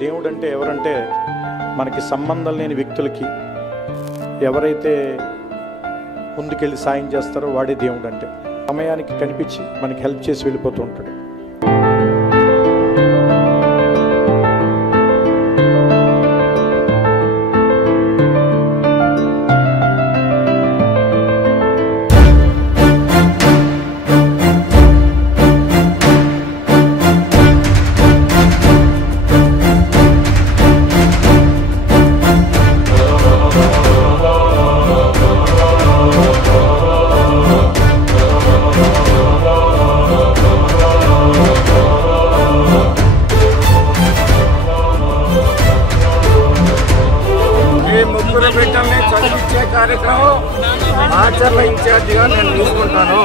దేవుడు అంటే ఎవరంటే మనకి సంబంధం లేని వ్యక్తులకి ఎవరైతే ముందుకెళ్ళి సాయం చేస్తారో వాడే దేవుడు అంటే. సమయానికి కనిపించి మనకి హెల్ప్ చేసి వెళ్ళిపోతూ ఉంటాడు. ముగ్గురు బిడ్డల్ని చదివించే కార్యక్రమం ఆచరణ ఇన్ఛార్జిగా నేను తీసుకుంటాను.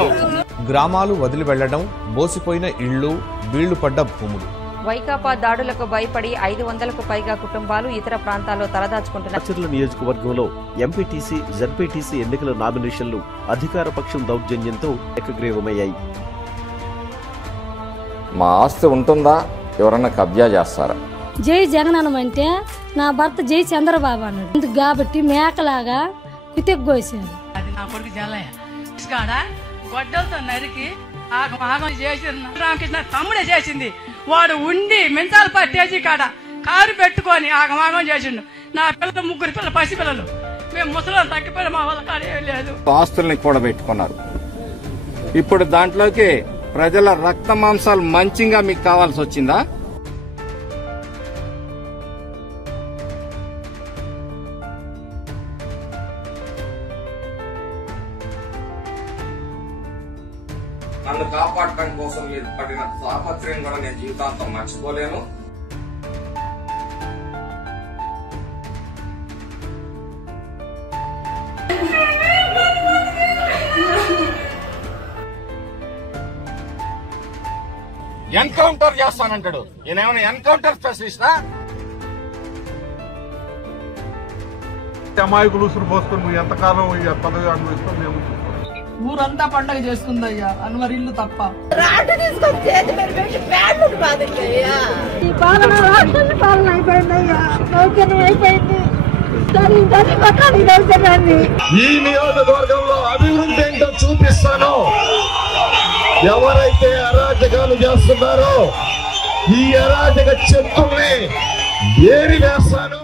గ్రామాలు వదిలి వెళ్లడం, బోసిపోయిన ఇళ్లు, బీళ్లు పడ్డ భూములు. వైకాపా దాడులకు భయపడి 500కు పైగా కుటుంబాలు ఇతర ప్రాంతాల్లో తలదాచుకుంటున్నారు. రాచర్ల నియోజకవర్గంలో ఎంపీటీసీ, జడ్పీటీసీ ఎన్నికల నామినేషన్లు అధికార పక్షం దౌర్జన్యంతో ఏకగ్రీవమయ్యాయి. మా ఆస్తి ఉంటుందా, ఎవరన్నా కబ్జా చేస్తారా? జై జగనన్న అంటే నా భర్త జై చంద్రబాబు అన్నాడు. అందుకు కాబట్టి మేకలాగా కుతెగ్గోసారు. అది నా కొడుకు జల్లయ్య గొడ్డలతో నరికి ఆగం చేసింది. రామకృష్ణ తమ్ముడే చేసింది. వాడు ఉండి మెంతాల పట్టేసి కాడ కారు పెట్టుకొని ఆగమాగం చేసిండు. నా పిల్లలు ముగ్గురు పిల్లలు, పసి పిల్లలు. మేము ముసలి తగ్గిపోయిన మా వాళ్ళ కాడ ఏం లేదు. ఆస్తుల్ని కూడా పెట్టుకున్నారు. ఇప్పుడు దాంట్లోకి ప్రజల రక్త మాంసాలు మంచిగా మీకు కావాల్సి వచ్చిందా? నన్ను కాపాడటం కోసం మీరు పడిన తాపత్రయం కూడా నేను జీవితాంతం మర్చిపోలేను. ఎన్కౌంటర్ చేస్తానంటాడు. ఈయనేమైనా ఎన్కౌంటర్ స్పెషలిస్టా? అమాయకులు ఉసురు పోసుకొని నువ్వు ఎంతకాలం పదవి అనుభవిస్తాం మేము ఊరంతా పండగ చేస్తుందయ్యా, అన్వర్ ఇల్లు తప్ప. ఈ నియోజకవర్గంలో అభివృద్ధి ఏంటో చూపిస్తాను. ఎవరైతే అరాజకాలు చేస్తున్నారో ఈ అరాజక శక్తుల్ని ఏరి వేస్తాను.